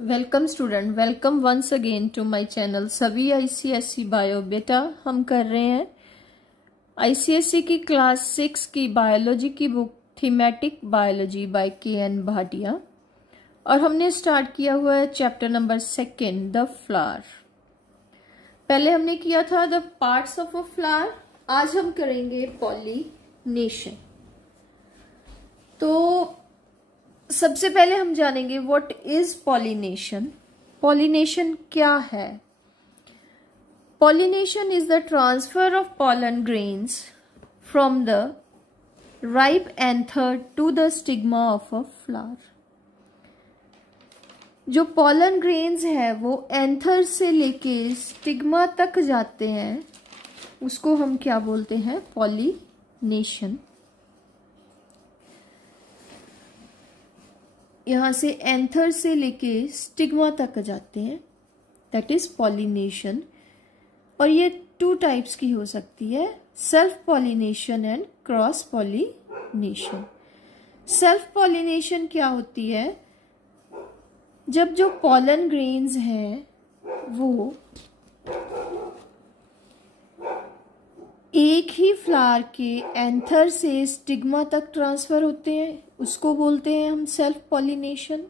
Welcome student, welcome once again to my channel सभी ICSE bio. बेटा हम कर रहे हैं आईसीएसई की क्लास 6 की बायोलॉजी की book thematic biology by K. N.. Bhatia और हमने स्टार्ट किया हुआ है चैप्टर नंबर 2 द फ्लावर। पहले हमने किया था the parts of a flower, आज हम करेंगे पॉलिनेशन। तो सबसे पहले हम जानेंगे व्हाट इज पॉलिनेशन। पॉलिनेशन क्या है? Pollination is the transfer of pollen grains from the ripe anther to the stigma of a flower. जो pollen grains है वो एंथर से लेके स्टिग्मा तक जाते हैं, उसको हम क्या बोलते हैं? पॉलिनेशन। यहां से एंथर से लेके स्टिग्मा तक जाते हैं, दैट इज पॉलिनेशन। और ये 2 टाइप्स की हो सकती है, self pollination and cross pollination. Self pollination क्या होती है? जब जो पॉलन ग्रेन्स हैं वो एक ही फ्लावर के एंथर से स्टिग्मा तक ट्रांसफर होते हैं, उसको बोलते हैं हम सेल्फ पॉलिनेशन।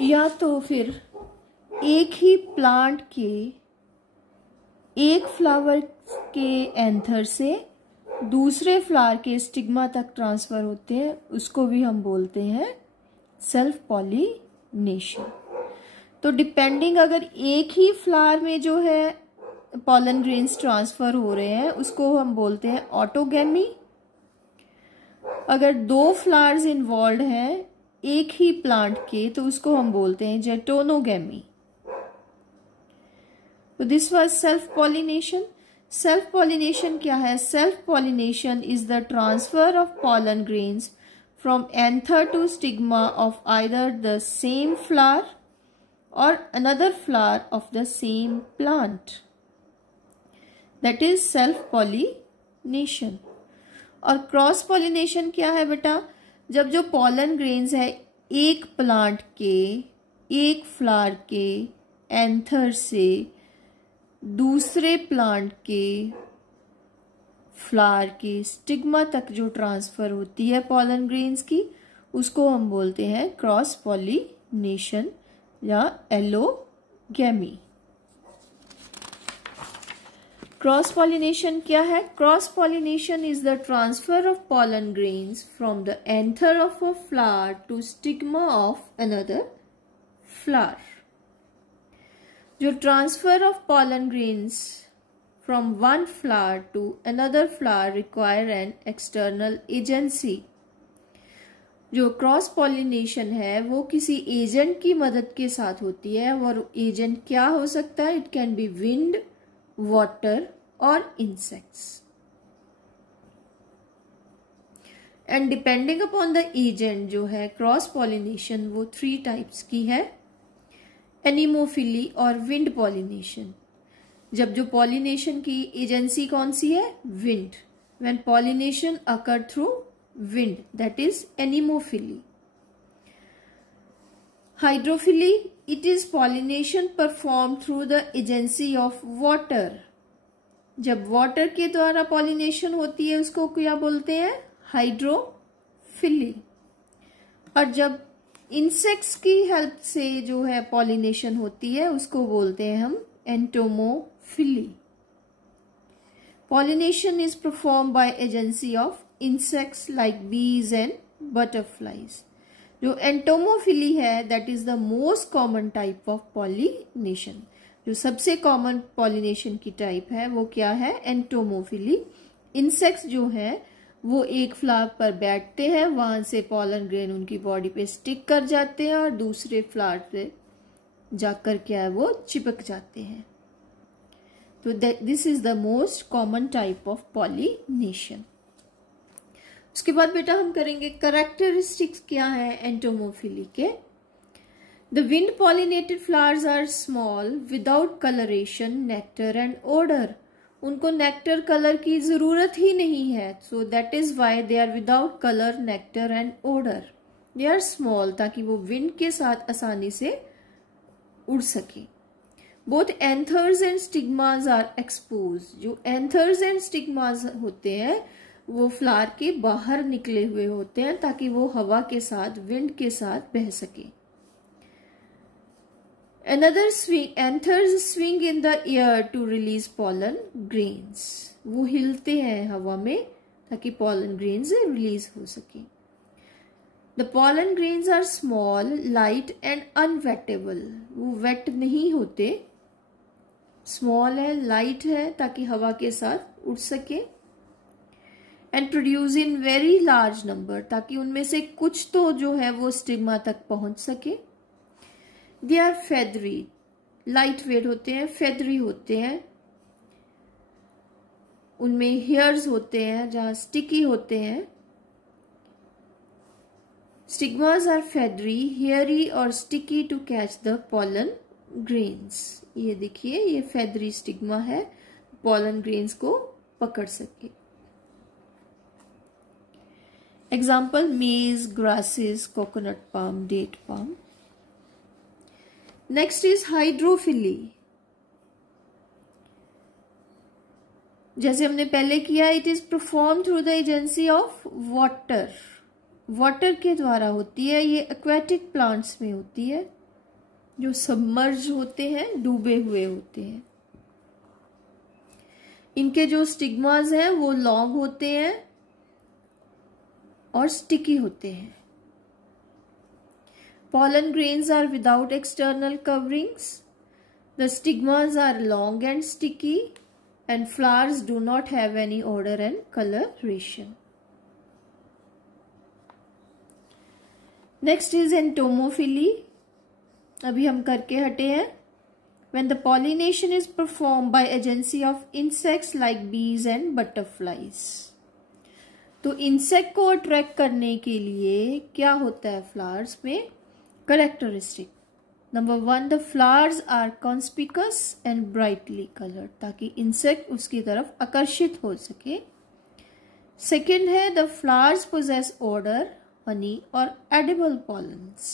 या तो फिर एक ही प्लांट के एक फ्लावर के एंथर से दूसरे फ्लावर के स्टिग्मा तक ट्रांसफर होते हैं, उसको भी हम बोलते हैं सेल्फ पॉलिनेशन। तो डिपेंडिंग, अगर एक ही फ्लावर में जो है पॉलन ग्रेन्स ट्रांसफर हो रहे हैं उसको हम बोलते हैं ऑटोगैमी। अगर 2 फ्लावर्स इन्वॉल्व हैं एक ही प्लांट के तो उसको हम बोलते हैं जेटोनोगैमी। तो this was self pollination. Self pollination क्या है? Self pollination is the transfer of pollen grains from anther to stigma of either the same flower और another flower of the same plant, that is self pollination. और cross pollination क्या है बेटा? जब जो pollen grains है एक plant के एक फ्लावर के एंथर से दूसरे प्लांट के फ्लावर के स्टिग्मा तक जो ट्रांसफर होती है पॉलन ग्रेन्स की, उसको हम बोलते हैं क्रॉस पॉलिनेशन या एलोगैमी। क्रॉस पॉलिनेशन क्या है? Cross pollination is the transfer of pollen grains from the anther of a flower to stigma of another flower. जो transfer of pollen grains from one flower to another flower require an external agency. जो cross pollination है वो किसी agent की मदद के साथ होती है, और एजेंट क्या हो सकता है? It can be wind, water और insects. And depending upon the agent जो है क्रॉस पॉलिनेशन वो 3 टाइप्स की है, एनिमोफिली और विंड पॉलिनेशन। जब जो पॉलिनेशन की एजेंसी कौन सी है? Wind. When pollination occur through wind, that is anemophily. Hydrophily, it is pollination perform through the agency of water. जब वाटर के द्वारा पॉलिनेशन होती है उसको क्या बोलते हैं? हाइड्रोफिली। और जब इंसेक्ट्स की हेल्प से जो है पॉलिनेशन होती है उसको बोलते हैं हम entomophily. Pollination is perform by agency of insects like बीज एंड बटरफ्लाइज। जो एंटोमोफिली है that is the most common type of pollination. जो सबसे कॉमन पॉलिनेशन की टाइप है वो क्या है? एंटोमोफिली। इंसेक्ट्स जो है वो एक फ्लावर पर बैठते हैं, वहां से पॉलन ग्रेन उनकी बॉडी पे स्टिक कर जाते हैं और दूसरे फ्लावर पे जाकर क्या है वो चिपक जाते हैं। तो this is the most common type of pollination. उसके बाद बेटा हम करेंगे कैरेक्टरिस्टिक्स क्या है एंटोमोफिली के। The wind pollinated flowers are small without coloration, nectar and odor. उनको नेक्टर कलर की जरूरत ही नहीं है, so that is why they are without color, nectar and odor. They are small, ताकि वो विंड के साथ आसानी से उड़ सके। Both anthers and stigmas are expose. जो एंथर्स एंड स्टिग्मास होते हैं वो फ्लावर के बाहर निकले हुए होते हैं ताकि वो हवा के साथ, विंड के साथ बह सके। Another swing, anthers swing in the air to release pollen grains. वो हिलते हैं हवा में ताकि pollen grains रिलीज हो सके। The pollen grains are small, light and unwettable. वो wet नहीं होते, small है, light है ताकि हवा के साथ उड़ सके। And produce in very large number, ताकि उनमें से कुछ तो जो है वो स्टिग्मा तक पहुंच सके। They are feathery, light weight होते हैं, फेदरी होते हैं, उनमें हेयर्स होते हैं जहां स्टिकी होते हैं। स्टिग्मास आर फेदरी, हेयरी और sticky to catch the pollen grains. ये देखिए, ये फेदरी स्टिग्मा है, पॉलन ग्रेन्स को पकड़ सके। Example maize, grasses, coconut palm, date palm. Next is hydrophily. जैसे हमने पहले किया, it is perform through the agency of water. Water के द्वारा होती है, ये एक्वेटिक प्लांट्स में होती है जो सबमर्ज होते हैं, डूबे हुए होते हैं। इनके जो स्टिग्मास हैं वो लॉन्ग होते हैं और स्टिकी होते हैं। Pollen grains are without external coverings. The stigmas are long and sticky, and flowers do not have any odor and coloration. Next is entomophily. अभी हम करके हटे हैं। When the pollination is performed by agency of insects like bees and butterflies. तो insect को attract करने के लिए क्या होता है फ्लावर्स में? Characteristic. Number 1, the flowers are conspicuous and brightly coloured, ताकि इंसेक्ट उसकी तरफ आकर्षित हो सके। सेकेंड है the flowers possess odour, honey और एडिबल पॉलन्स।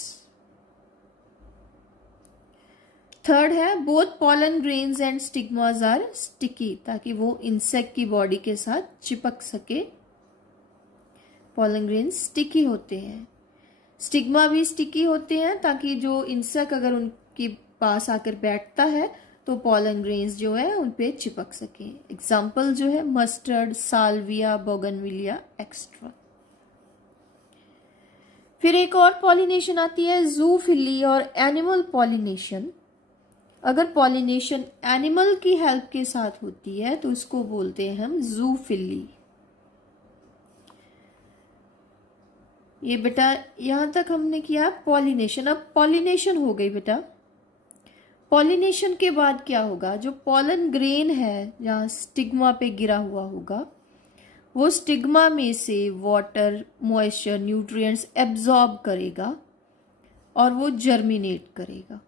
थर्ड है both pollen grains and stigmas are sticky, ताकि वो इंसेक्ट की बॉडी के साथ चिपक सके। पॉलन ग्रेन्स स्टिकी होते हैं, स्टिग्मा भी स्टिकी होते हैं ताकि जो इंसेक्ट अगर उनके पास आकर बैठता है तो पॉलन ग्रेन्स जो है उन पे चिपक सके। एग्जाम्पल जो है मस्टर्ड, साल्विया, बोगनविलिया एक्स्ट्रा। फिर एक और पॉलिनेशन आती है जूफिली और एनिमल पॉलिनेशन। अगर पॉलिनेशन एनिमल की हेल्प के साथ होती है तो उसको बोलते हैं हम जूफिली। ये बेटा यहां तक हमने किया पॉलिनेशन। अब पॉलिनेशन हो गई बेटा। पॉलिनेशन के बाद क्या होगा? जो पॉलन ग्रेन है जहां स्टिग्मा पे गिरा हुआ होगा, वो स्टिग्मा में से वाटर, मॉइस्चर, न्यूट्रिएंट्स एब्जॉर्ब करेगा और वो जर्मिनेट करेगा।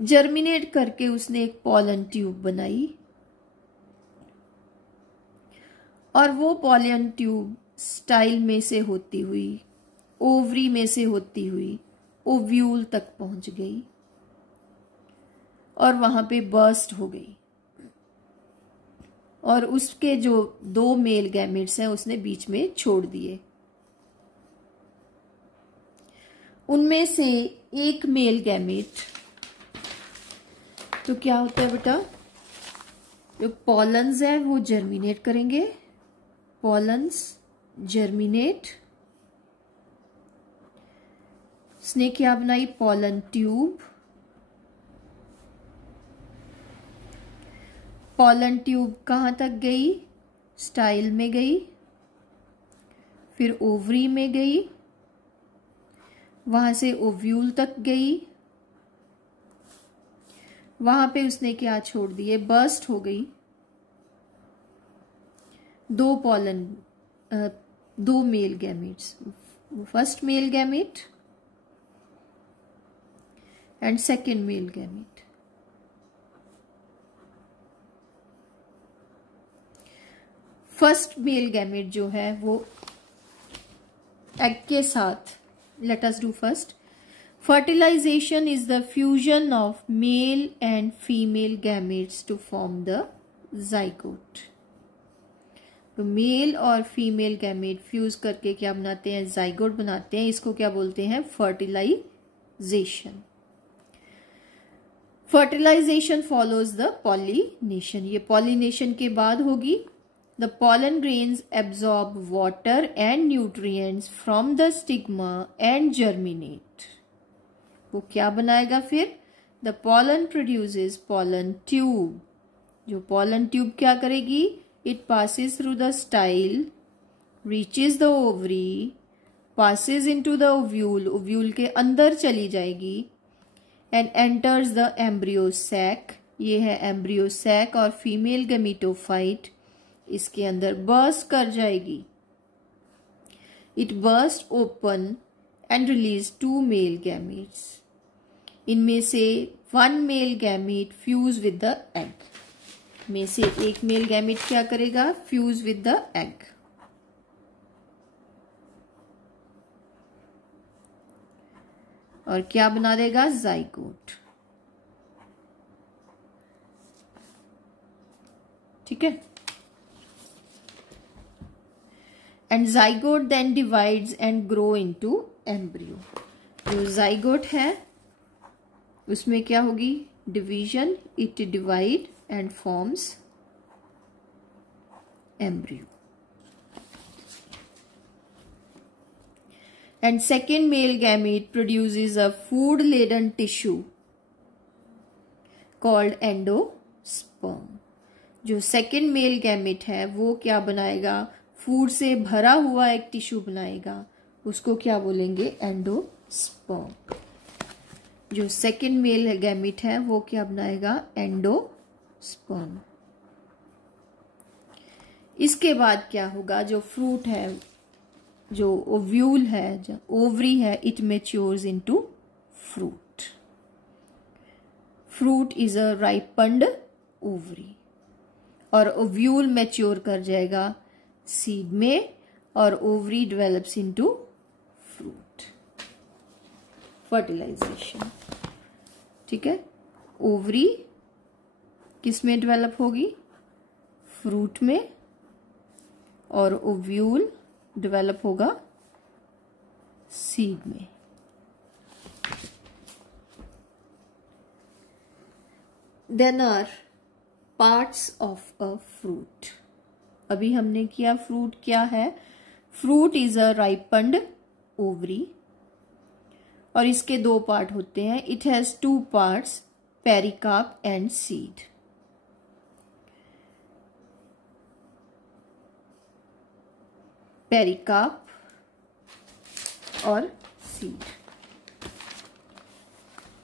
जर्मिनेट करके उसने एक पॉलन ट्यूब बनाई और वो पॉलन ट्यूब स्टाइल में से होती हुई, ओवरी में से होती हुई ओव्यूल तक पहुंच गई और वहां पे बर्स्ट हो गई और उसके जो 2 मेल गैमेट्स हैं उसने बीच में छोड़ दिए। उनमें से एक मेल गैमेट, तो क्या होता है बेटा? जो पॉलन्स हैं वो जर्मिनेट करेंगे, पॉलन्स जर्मिनेट। उसने क्या बनाई? Pollen tube. पॉलन ट्यूब कहां तक गई? स्टाइल में गई, फिर ओवरी में गई, वहां से ओव्यूल तक गई, वहां पे उसने क्या छोड़ दिए? बर्स्ट हो गई। 2 pollen, 2 male gametes, first male gamete and second male gamete. First male gamete जो है वो एग के साथ let us do first. Fertilization is the fusion of male and female gametes to form the zygote. तो male और female gamete fuse करके क्या बनाते हैं, जाइगोट बनाते हैं. इसको क्या बोलते हैं, fertilization. Fertilization follows the pollination. ये पॉलिनेशन के बाद होगी. The pollen grains absorb water and nutrients from the stigma and germinate. वो क्या बनाएगा फिर, the pollen produces pollen tube. जो पॉलन ट्यूब क्या करेगी, it passes through the style, reaches the ovary, passes into the ovule, ovule के अंदर चली जाएगी, and enters the embryo sac. ये है embryo sac और female gametophyte इसके अंदर burst कर जाएगी. It burst open and release 2 male gametes. इनमें से 1 male gamete fuse with the egg. में से एक मेल गैमेट क्या करेगा, फ्यूज विद द एग. और क्या बना देगा, जाइगोट. ठीक है. And zygote then divides and grow into embryo. जो जाइगोट है उसमें क्या होगी, division. It divide and forms embryo. And second male gamete produces a food laden tissue called endosperm. जो second male gamete है वो क्या बनाएगा, फूड से भरा हुआ एक टिश्यू बनाएगा. उसको क्या बोलेंगे, एंडोस्पर्म. जो second male gamete है वो क्या बनाएगा, एंडोस्पर्म. इसके बाद क्या होगा, जो फ्रूट है, जो ओव्यूल है, जो ओवरी है, it matures into fruit. Fruit is a ripened ovary. और ओव्यूल मैच्योर कर जाएगा सीड में और ovary develops into fruit. Fertilization. ठीक है. ओवरी किस में डेवलप होगी, फ्रूट में, और ओव्यूल डेवलप होगा सीड में. Then are parts of a fruit. अभी हमने किया फ्रूट क्या है, fruit is a ripened ovary. और इसके 2 पार्ट होते हैं. It has 2 parts, pericarp and seed. Pericarp और सीड.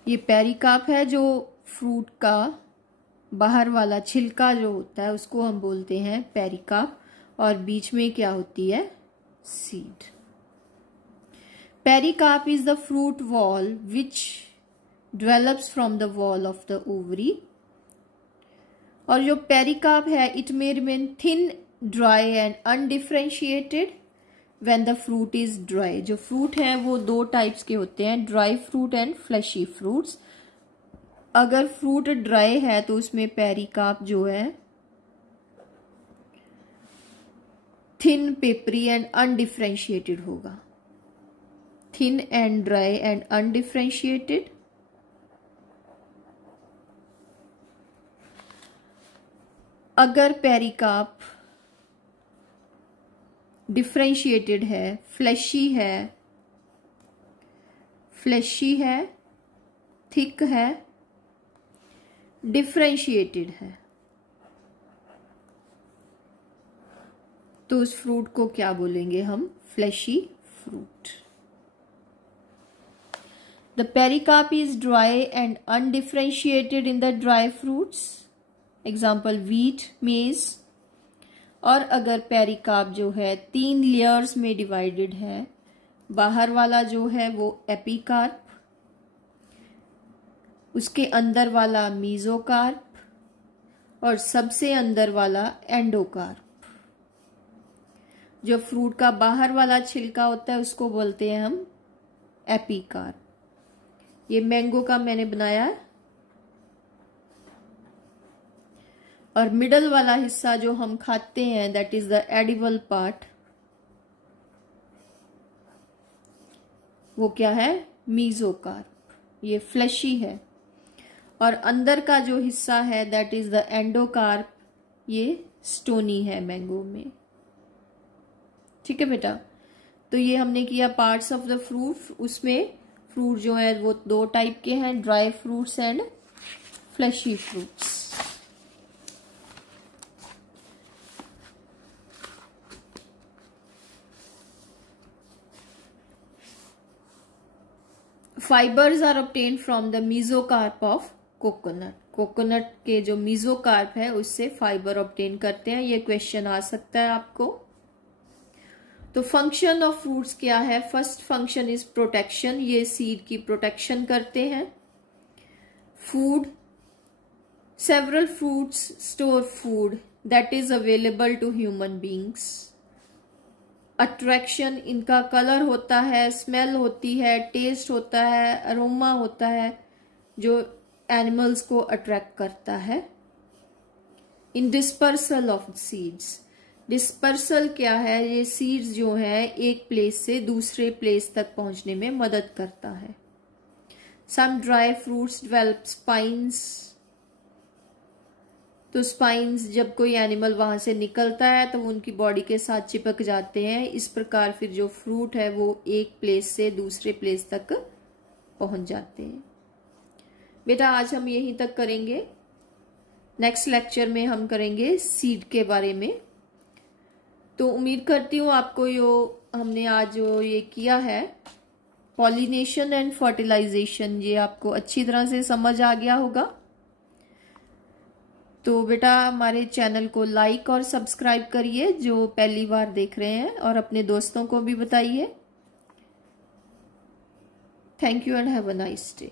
ये पेरिकार्प है जो फ्रूट का बाहर वाला छिलका जो होता है उसको हम बोलते हैं पेरिकार्प. और बीच में क्या होती है, seed. Pericarp is the fruit wall which develops from the wall of the ovary. और जो पेरिकार्प है it may remain thin, dry and undifferentiated when the fruit is dry. जो फ्रूट है वो 2 टाइप्स के होते हैं, dry fruit and fleshy fruits. अगर फ्रूट ड्राई है तो उसमें पेरिकार्प जो है थिन, पेपरी एंड अनडिफरेंशिएटेड होगा. Thin and dry and undifferentiated. अगर पेरिकार्प डिफरेंशिएटेड है, फ्लैशी है, थिक है, डिफरेंशिएटेड है, तो उस फ्रूट को क्या बोलेंगे हम, fleshy fruit. The pericarp is dry and undifferentiated in the dry fruits. Example wheat, maize. और अगर पेरिकार्प जो है 3 लेयर्स में डिवाइडेड है, बाहर वाला जो है वो एपिकार्प, उसके अंदर वाला मीजोकार्प और सबसे अंदर वाला एंडोकार्प. जो फ्रूट का बाहर वाला छिलका होता है उसको बोलते हैं हम एपिकार्प। ये मैंगो का मैंने बनाया है। और मिडल वाला हिस्सा जो हम खाते हैं that is the edible part, वो क्या है? मीजोकार्प। ये फ्लैशी है। और अंदर का जो हिस्सा है दैट इज द एंडोकार्प, ये स्टोनी है मैंगो में। ठीक है बेटा, तो ये हमने किया पार्ट्स ऑफ द फ्रूट। उसमें फ्रूट जो है वो दो टाइप के हैं, dry fruits and fleshy fruits. Fibres are obtained from the mesocarp of coconut. Coconut के जो मीजोकार्प है उससे फाइबर ऑब्टेन करते हैं। ये क्वेश्चन आ सकता है आपको। तो फंक्शन ऑफ फ्रूट्स क्या है? First function is protection. ये सीड की प्रोटेक्शन करते हैं। Food, several fruits store food that is available to human beings. Attraction, इनका कलर होता है, स्मेल होती है, टेस्ट होता है, अरोमा होता है जो एनिमल्स को अट्रैक्ट करता है। इन डिस्पर्सल ऑफ सीड्स, डिस्पर्सल क्या है? ये सीड्स जो है एक प्लेस से दूसरे प्लेस तक पहुंचने में मदद करता है। Some dry fruits develop spines. तो स्पाइन्स, जब कोई एनिमल वहां से निकलता है तो उनकी बॉडी के साथ चिपक जाते हैं। इस प्रकार फिर जो फ्रूट है वो एक प्लेस से दूसरे प्लेस तक पहुंच जाते हैं। बेटा आज हम यहीं तक करेंगे। नेक्स्ट लेक्चर में हम करेंगे सीड के बारे में। तो उम्मीद करती हूँ आपको हमने आज जो ये किया है पॉलिनेशन एंड फर्टिलाइजेशन, ये आपको अच्छी तरह से समझ आ गया होगा। तो बेटा हमारे चैनल को लाइक और सब्सक्राइब करिए जो पहली बार देख रहे हैं, और अपने दोस्तों को भी बताइए। Thank you and have a nice day.